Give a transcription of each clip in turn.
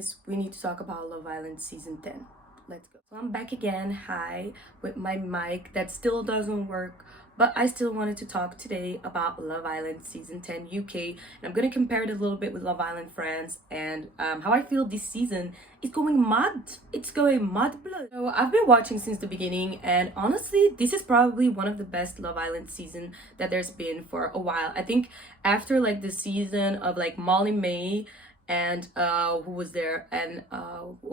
guys, we need to talk about Love Island season 10. Let's go. So I'm back again, hi, with my mic that still doesn't work, but I still wanted to talk today about Love Island season 10 UK, and I'm gonna compare it a little bit with Love Island France and how I feel this season is going mad. It's going mad blood. So I've been watching since the beginning, and honestly, this is probably one of the best Love Island season that there's been for a while. I think after like the season of like Molly May and who was there, and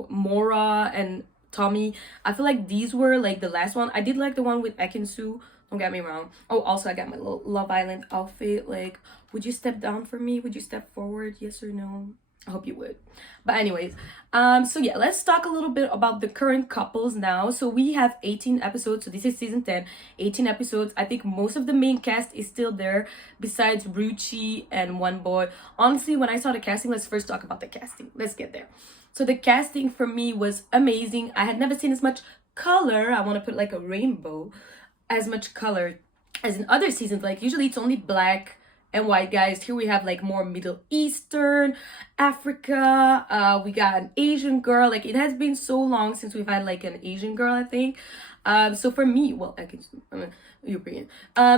Mora and Tommy, I feel like these were like the last one. I did like the one with Ekin-Su, don't get me wrong. Oh, also I got my little Love Island outfit. Like, would you step down for me? Would you step forward? Yes or no? I hope you would. But anyways, so yeah, let's talk a little bit about the current couples now. So we have 18 episodes. So this is season 10, 18 episodes. I think most of the main cast is still there besides Ruchi and one boy. Honestly, when I saw the casting, let's first talk about the casting. Let's get there. So the casting for me was amazing. I had never seen as much color. I want to put like a rainbow, as much color as in other seasons. Like usually it's only black and white guys. Here we have like more Middle Eastern, Africa. We got an Asian girl. Like it has been so long since we've had like an Asian girl, I think. So for me, well, I'm European.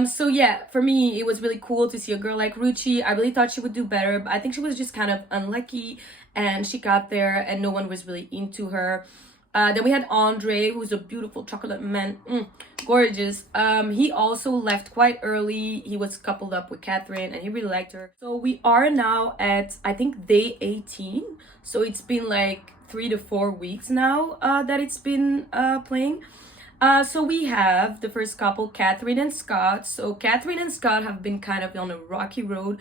So yeah, for me, it was really cool to see a girl like Ruchi. I really thought she would do better, but I think she was just kind of unlucky, and she got there and no one was really into her. Then we had Andre, who's a beautiful chocolate man, gorgeous. He also left quite early. He was coupled up with Catherine and he really liked her. So we are now at, I think, day 18. So it's been like 3 to 4 weeks now that it's been playing. So we have the first couple, Catherine and Scott. So Catherine and Scott have been kind of on a rocky road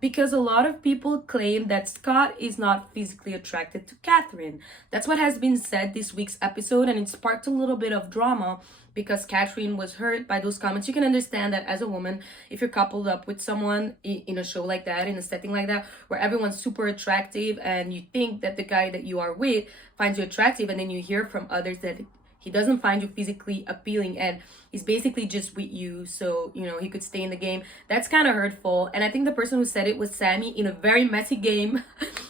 because a lot of people claim that Scott is not physically attracted to Catherine. That's what has been said this week's episode, and it sparked a little bit of drama because Catherine was hurt by those comments. You can understand that as a woman, if you're coupled up with someone in a show like that, in a setting like that, where everyone's super attractive and you think that the guy that you are with finds you attractive, and then you hear from others that he doesn't find you physically appealing and he's basically just with you so, you know, he could stay in the game. That's kind of hurtful. And I think the person who said it was Sammy in a very messy game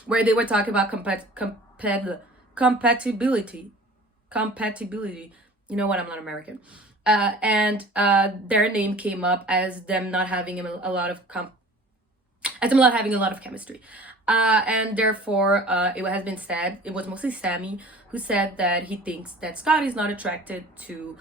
where they were talking about compatibility. You know what? I'm not American. And their name came up as them not having a lot of chemistry. And therefore, it has been said, it was mostly Sammy who said that he thinks that Scott is not attracted to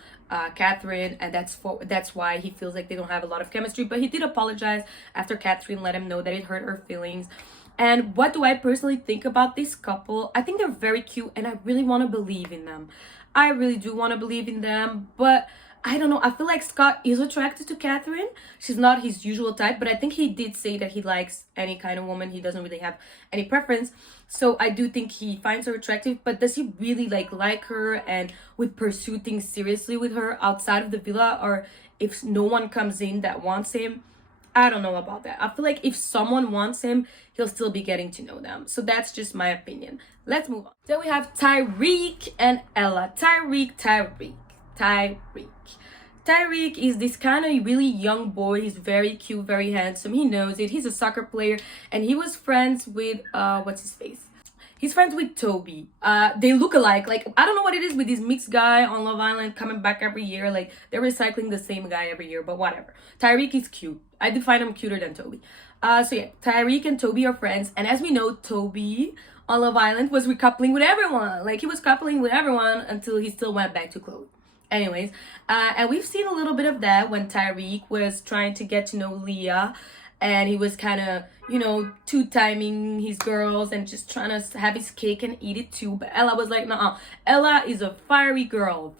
Catherine, and that's why he feels like they don't have a lot of chemistry. But he did apologize after Catherine let him know that it hurt her feelings. And what do I personally think about this couple? I think they're very cute, and I really want to believe in them. I really do want to believe in them, but I don't know. I feel like Scott is attracted to Catherine. She's not his usual type, but I think he did say that he likes any kind of woman. He doesn't really have any preference. So I do think he finds her attractive, but does he really like her and would pursue things seriously with her outside of the villa? Or if no one comes in that wants him, I don't know about that. I feel like if someone wants him, he'll still be getting to know them. So that's just my opinion. Let's move on. Then we have Tyrique and Ella. Tyrique is this kind of really young boy. He's very cute, very handsome. He knows it. He's a soccer player, and he was friends with what's his face? He's friends with Toby. They look alike. Like, I don't know what it is with this mixed guy on Love Island coming back every year. Like, they're recycling the same guy every year, but whatever. Tyrique is cute. I do find him cuter than Toby. So yeah, Tyrique and Toby are friends, and as we know, Toby on Love Island was recoupling with everyone. Like, he was coupling with everyone until he still went back to Chloe. Anyways, and we've seen a little bit of that when Tyrique was trying to get to know Leah, and he was kind of, you know, two-timing his girls and just trying to have his cake and eat it too. But Ella was like, nah, Ella is a fiery girl.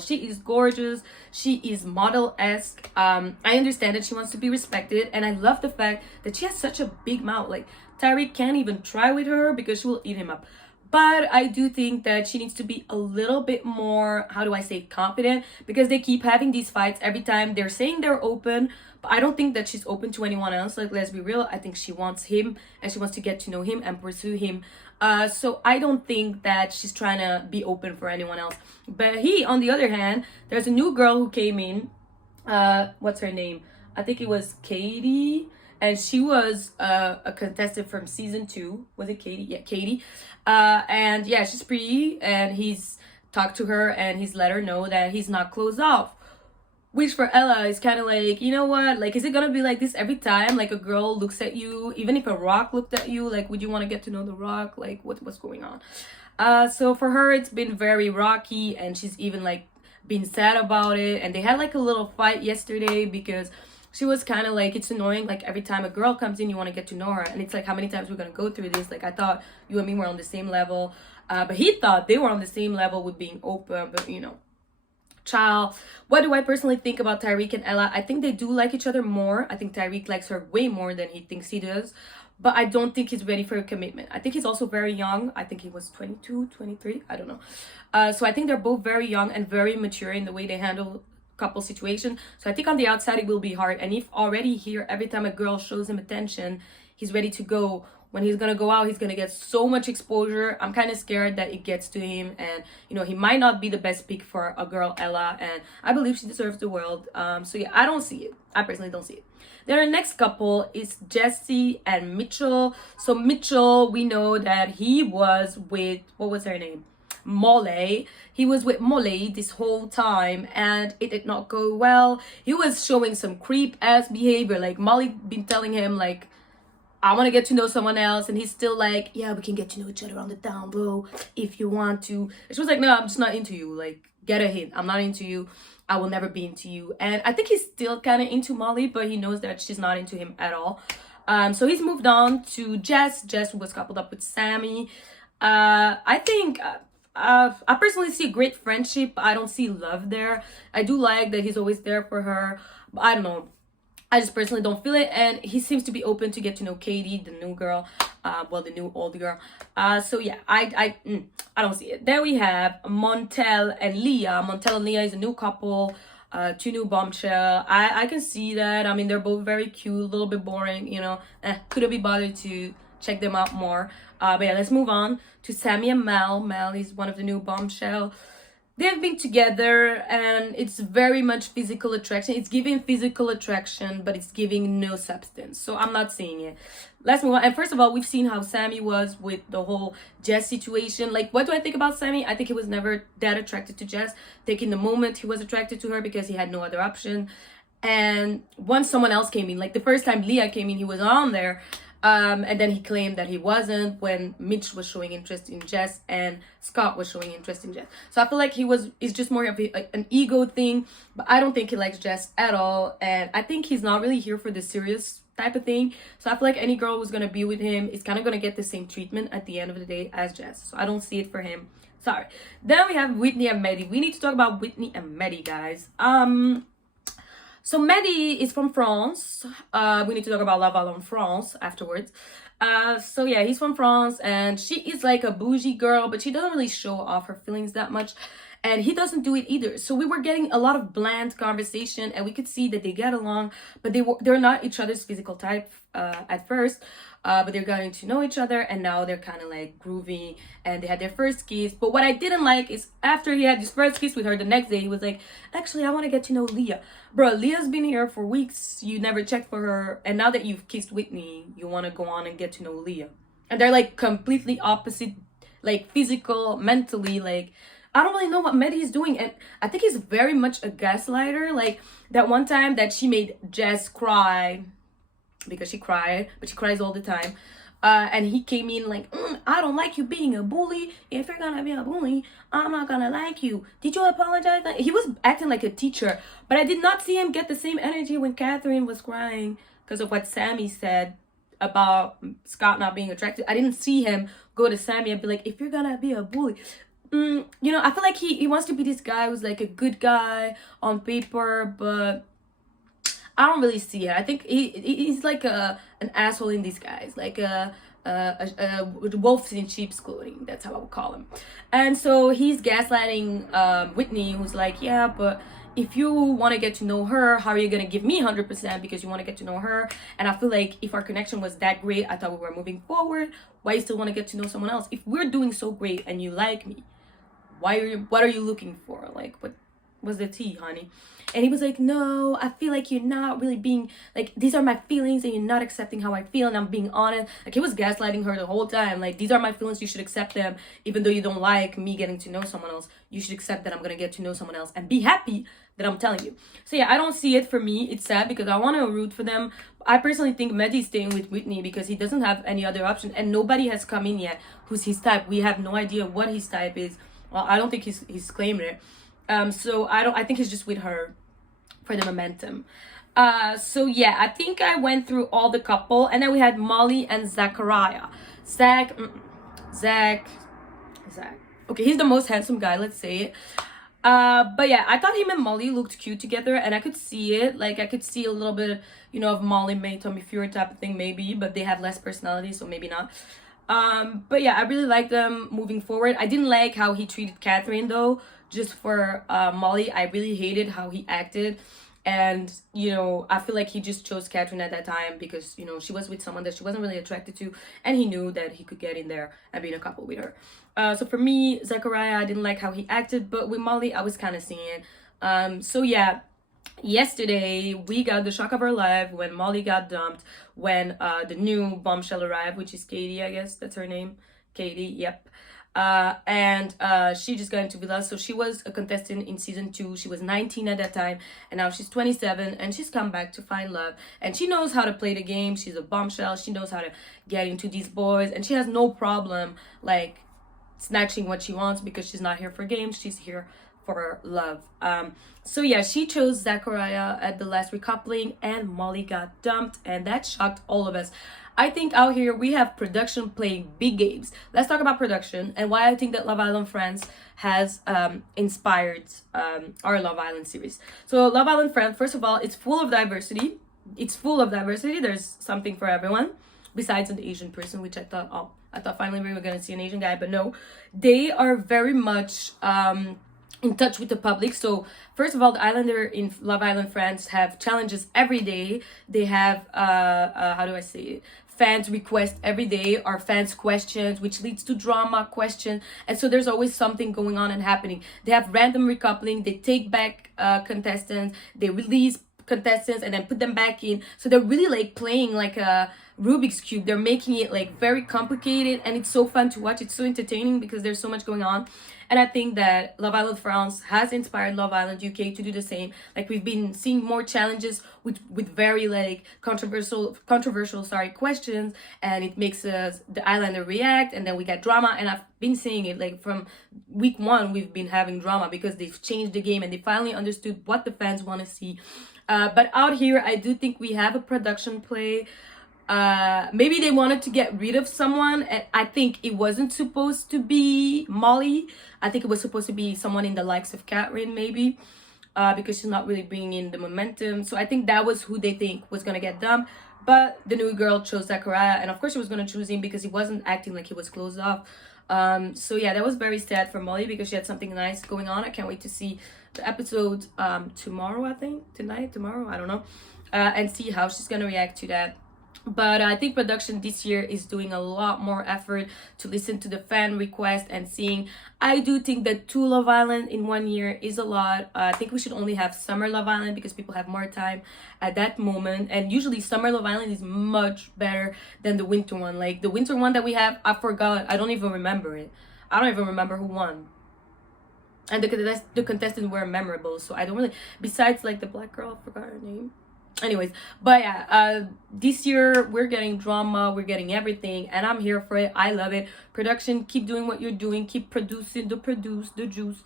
She is gorgeous. She is model-esque. I understand that she wants to be respected, and I love the fact that she has such a big mouth. Like, Tyrique can't even try with her because she will eat him up. But I do think that she needs to be a little bit more, how do I say, confident, because they keep having these fights every time. They're saying they're open, but I don't think that she's open to anyone else. Like, let's be real. I think she wants him and she wants to get to know him and pursue him. So I don't think that she's trying to be open for anyone else. But he, on the other hand, there's a new girl who came in. What's her name? I think it was Katie. and she was a contestant from season 2. Was it Katie? Yeah, Katie. And yeah, she's pretty, and he's talked to her and he's let her know that he's not closed off. Which for Ella is kind of like, you know what? Like, is it gonna be like this every time? Like, a girl looks at you, even if a rock looked at you, like, would you want to get to know the rock? Like, what's going on? So for her, it's been very rocky, and she's even like been sad about it. And they had like a little fight yesterday because she was kind of like, it's annoying. Like, every time a girl comes in, you want to get to know her, and it's like, how many times we're gonna go through this? Like, I thought you and me were on the same level, but he thought they were on the same level with being open, but you know. Child, what do I personally think about Tyrique and Ella? I think they do like each other more. I think Tyrique likes her way more than he thinks he does, but I don't think he's ready for a commitment. I think he's also very young. I think he was 22, 23, I don't know. So I think they're both very young and very mature in the way they handle couple situation. So I think on the outside it will be hard, and if already here every time a girl shows him attention, he's ready to go. When he's gonna go out, he's gonna get so much exposure. I'm kind of scared that it gets to him, and you know, he might not be the best pick for a girl, Ella, and I believe she deserves the world. So yeah, I don't see it. I personally don't see it. Then our next couple is Jesse and Mitchell. So Mitchell, we know that he was with, what was her name? Molly. He was with Molly this whole time, and it did not go well. He was showing some creep ass behavior. Like, Molly been telling him like, I want to get to know someone else, and he's still like, yeah, we can get to know each other on the down low if you want to. And she was like, no, I'm just not into you. Like, get a hint. I'm not into you. I will never be into you. And I think he's still kind of into Molly, but he knows that she's not into him at all. So he's moved on to Jess. Jess was coupled up with Sammy. I think I personally see a great friendship. I don't see love there. I do like that he's always there for her, but I don't know. I just personally don't feel it, and he seems to be open to get to know Katie, the new girl, the new old girl. So yeah, I don't see it. Then we have Montel and Leah. Montel and Leah is a new couple, 2 new bombshell. I can see that. I mean, they're both very cute, a little bit boring, you know. Couldn't be bothered to check them out more. But yeah, let's move on to Sammy and Mel. Mel is one of the new bombshell. They've been together, and it's very much physical attraction. It's giving physical attraction, but it's giving no substance. So I'm not seeing it. Let's move on. And first of all, we've seen how Sammy was with the whole Jess situation. Like, what do I think about Sammy? I think he was never that attracted to Jess. I think in the moment he was attracted to her because he had no other option. And once someone else came in, like the first time Leah came in, he was on there. And then he claimed that he wasn't when Mitch was showing interest in Jess and Scott was showing interest in Jess. So I feel like it's just more of an ego thing, but I don't think he likes Jess at all. And I think he's not really here for the serious type of thing. So I feel like any girl who's going to be with him is kind of going to get the same treatment at the end of the day as Jess. So I don't see it for him. Sorry. Then we have Whitney and Medhi. We need to talk about Whitney and Medhi, guys. So Medhi is from France. We need to talk about La Valle en France afterwards. So yeah, he's from France, and she is like a bougie girl, but she doesn't really show off her feelings that much. And he doesn't do it either. So we were getting a lot of bland conversation, and we could see that they get along, but they're not each other's physical type at first. But they're getting to know each other, and now they're kind of like groovy, and they had their first kiss. But what I didn't like is after he had his first kiss with her, the next day he was like, actually, I want to get to know Leah. Bro, Leah's been here for weeks. You never checked for her, and now that you've kissed Whitney, you want to go on and get to know Leah. And they're like completely opposite, like physical, mentally. Like, I don't really know what Medhi is doing, and I think he's very much a gaslighter. Like that one time that she made Jess cry because she cried, but she cries all the time. And he came in like, I don't like you being a bully. If you're gonna be a bully, I'm not gonna like you. Did you apologize? He was acting like a teacher, but I did not see him get the same energy when Catherine was crying because of what Sammy said about Scott not being attracted. I didn't see him go to Sammy and be like, if you're gonna be a bully. You know, I feel like he wants to be this guy who's like a good guy on paper, but I don't really see it. I think he's like an asshole in disguise, like a wolf in sheep's clothing. That's how I would call him. And so he's gaslighting Whitney, who's like, yeah, but if you want to get to know her, how are you going to give me 100% because you want to get to know her? And I feel like if our connection was that great, I thought we were moving forward. Why you still want to get to know someone else? If we're doing so great and you like me, what are you looking for? Like, what? What's the tea, honey? And he was like, no, I feel like you're not really being, like, these are my feelings and you're not accepting how I feel and I'm being honest. Like, he was gaslighting her the whole time. Like, these are my feelings, you should accept them. Even though you don't like me getting to know someone else, you should accept that I'm gonna get to know someone else and be happy that I'm telling you. So yeah, I don't see it. For me, it's sad because I want to root for them. I personally think Medhi's staying with Whitney because he doesn't have any other option and nobody has come in yet who's his type. We have no idea what his type is. Well, I don't think he's claimed it. So I think he's just with her for the momentum. So yeah, I think I went through all the couple, and then we had Molly and Zachariah. Zach. Okay, he's the most handsome guy, let's say it. But yeah, I thought him and Molly looked cute together, and I could see it. Like, I could see a little bit, of Molly made Tommy Fury type of thing, maybe, but they have less personality, so maybe not. But yeah, I really like them moving forward. I didn't like how he treated Catherine, though. Just for Molly, I really hated how he acted. And, I feel like he just chose Catherine at that time because, she was with someone that she wasn't really attracted to. And he knew that he could get in there and be in a couple with her. So for me, Zachariah, I didn't like how he acted. But with Molly, I was kind of seeing it. So yeah, yesterday we got the shock of our life when Molly got dumped. When the new bombshell arrived, which is Katie, I guess that's her name. Katie, yep. And she just got into Villa. So she was a contestant in season 2. She was 19 at that time, and now she's 27, and she's come back to find love. And she knows how to play the game. She's a bombshell. She knows how to get into these boys, and she has no problem like snatching what she wants because she's not here for games. She's here for love. So yeah, she chose Zachariah at the last recoupling, and Molly got dumped, and that shocked all of us. I think out here we have production playing big games. Let's talk about production and why I think that Love Island France has inspired our Love Island series. So Love Island France, first of all, it's full of diversity. There's something for everyone, besides an Asian person, which I thought finally we were gonna see an Asian guy, but no. They are very much in touch with the public. So first of all, the Islander in Love Island France have challenges every day. They have how do I say it, fans request every day, or fans questions, which leads to drama questions, and so there's always something going on and happening. They have random recoupling. They take back contestants, they release contestants and then put them back in. So they're really like playing like a Rubik's Cube. They're making it like very complicated, and it's so fun to watch. It's so entertaining because there's so much going on. And I think that Love Island France has inspired Love Island UK to do the same. Like, we've been seeing more challenges with very like controversial questions, and it makes us, the Islander, react, and then we get drama. And I've been seeing it like from week 1, we've been having drama because they've changed the game and they finally understood what the fans want to see. But out here, I do think we have a production play. Maybe they wanted to get rid of someone, and I think it wasn't supposed to be Molly. I think it was supposed to be someone in the likes of Catherine, maybe, because she's not really bringing in the momentum. So I think that was who they think was gonna get dumped. But the new girl chose Zachariah, and of course she was gonna choose him because he wasn't acting like he was closed off. So yeah, that was very sad for Molly because she had something nice going on. I can't wait to see the episode tomorrow, I think. Tomorrow, I don't know. And see how she's gonna react to that. But I think production this year is doing a lot more effort to listen to the fan request and seeing. I do think that 2 Love Island in 1 year is a lot. I think we should only have Summer Love Island because people have more time at that moment. And usually Summer Love Island is much better than the winter one. Like, the winter one that we have, I forgot. I don't even remember it. I don't even remember who won. And the contestants were memorable. So I don't really, besides like the black girl, I forgot her name. Anyways, but yeah, this year we're getting drama, we're getting everything, and I'm here for it. I love it. Production, keep doing what you're doing, keep producing the juice.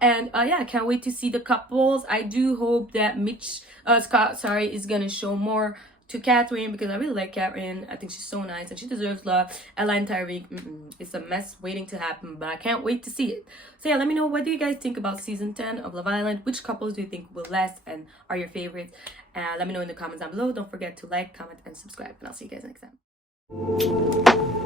And yeah, I can't wait to see the couples. I do hope that Scott is gonna show more to Catherine because I really like Catherine. I think she's so nice and she deserves love. Ella and Tyrique, it's a mess waiting to happen, but I can't wait to see it. So yeah, let me know, what do you guys think about season 10 of Love Island? Which couples do you think will last and are your favorites? Let me know in the comments down below. Don't forget to like, comment, and subscribe, and I'll see you guys next time.